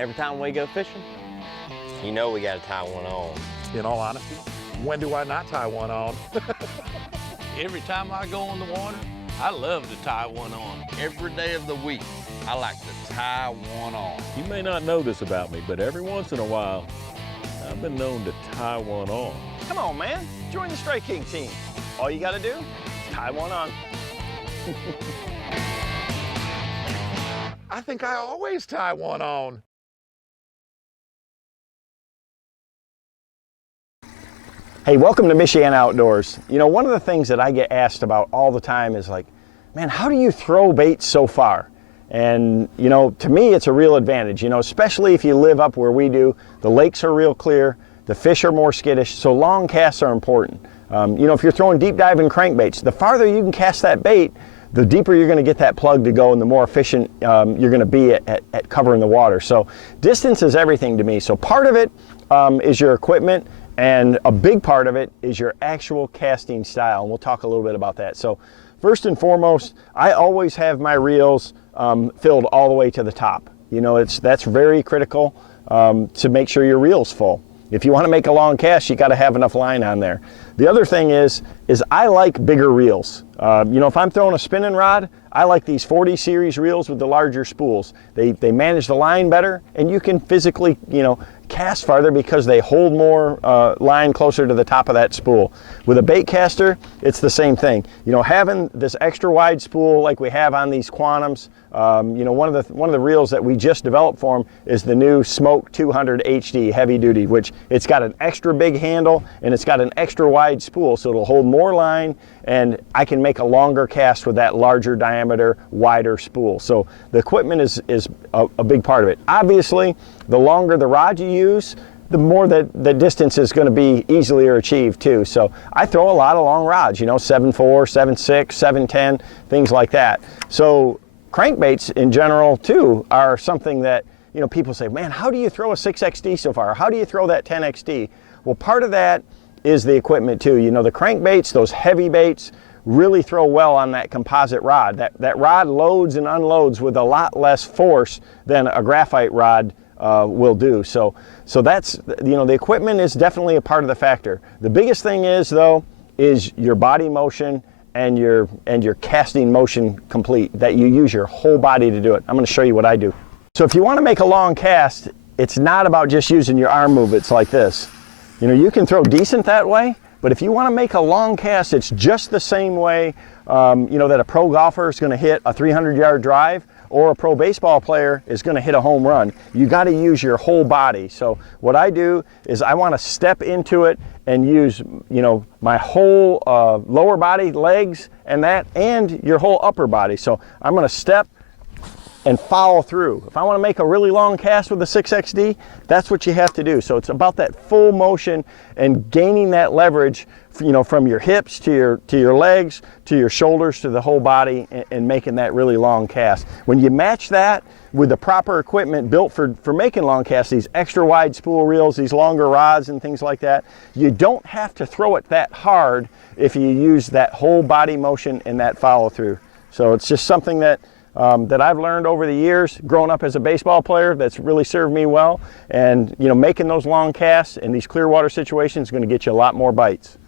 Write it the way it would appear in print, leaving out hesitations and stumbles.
Every time we go fishing, you know we gotta tie one on. In all honesty, when do I not tie one on? Every time I go in the water, I love to tie one on. Every day of the week, I like to tie one on. You may not know this about me, but every once in a while, I've been known to tie one on. Come on, man. Join the Stray King team. All you gotta do is tie one on. I think I always tie one on. Hey, welcome to Michiana Outdoors. You know, one of the things that I get asked about all the time is like, man, how do you throw bait so far? And, you know, to me, it's a real advantage, you know, especially if you live up where we do. The lakes are real clear, the fish are more skittish, so long casts are important. You know, if you're throwing deep diving crankbaits, the farther you can cast that bait, the deeper you're going to get that plug to go and the more efficient you're going to be at covering the water. So distance is everything to me. So part of it is your equipment, and a big part of it is your actual casting style, and we'll talk a little bit about that. So first and foremost, I always have my reels filled all the way to the top. You know, that's very critical to make sure your reel's full. If you want to make a long cast, you got to have enough line on there. The other thing is I like bigger reels. You know, if I'm throwing a spinning rod, I like these 40 series reels with the larger spools. They manage the line better, and you can physically, you know, cast farther because they hold more line closer to the top of that spool. With a bait caster, it's the same thing. You know, having this extra wide spool like we have on these Quantums, you know, one of the reels that we just developed for them is the new Smoke 200 HD heavy duty, which it's got an extra big handle and it's got an extra wide spool, so it'll hold more line, and I can make a longer cast with that larger diameter, wider spool. So the equipment is a big part of it. Obviously, the longer the rod you use, the more that the distance is going to be easier achieved too. So I throw a lot of long rods, you know, 7.4, 7.6, 7.10, things like that. So crankbaits in general too are something that, you know, people say, man, how do you throw a 6XD so far? How do you throw that 10XD? Well, part of that is the equipment too. You know, the crankbaits, those heavy baits, really throw well on that composite rod. That rod loads and unloads with a lot less force than a graphite rod will do. So that's, you know, the equipment is definitely a part of the factor. The biggest thing is though, is your body motion and your casting motion complete, that you use your whole body to do it. I'm going to show you what I do. So if you want to make a long cast, it's not about just using your arm movements like this. You know, you can throw decent that way, but if you want to make a long cast, it's just the same way, you know, that a pro golfer is going to hit a 300-yard drive or a pro baseball player is going to hit a home run. You got to use your whole body. So what I do is I want to step into it and use, you know, my whole lower body, legs, and your whole upper body. So I'm going to step and follow through. If I want to make a really long cast with a 6XD, that's what you have to do. So it's about that full motion and gaining that leverage, you know, from your hips to your legs, to your shoulders, to the whole body, and making that really long cast. When you match that with the proper equipment built for making long casts, these extra wide spool reels, these longer rods and things like that, you don't have to throw it that hard if you use that whole body motion and that follow through. So it's just something that I've learned over the years, growing up as a baseball player, that's really served me well. And, you know, making those long casts in these clear water situations is going to get you a lot more bites.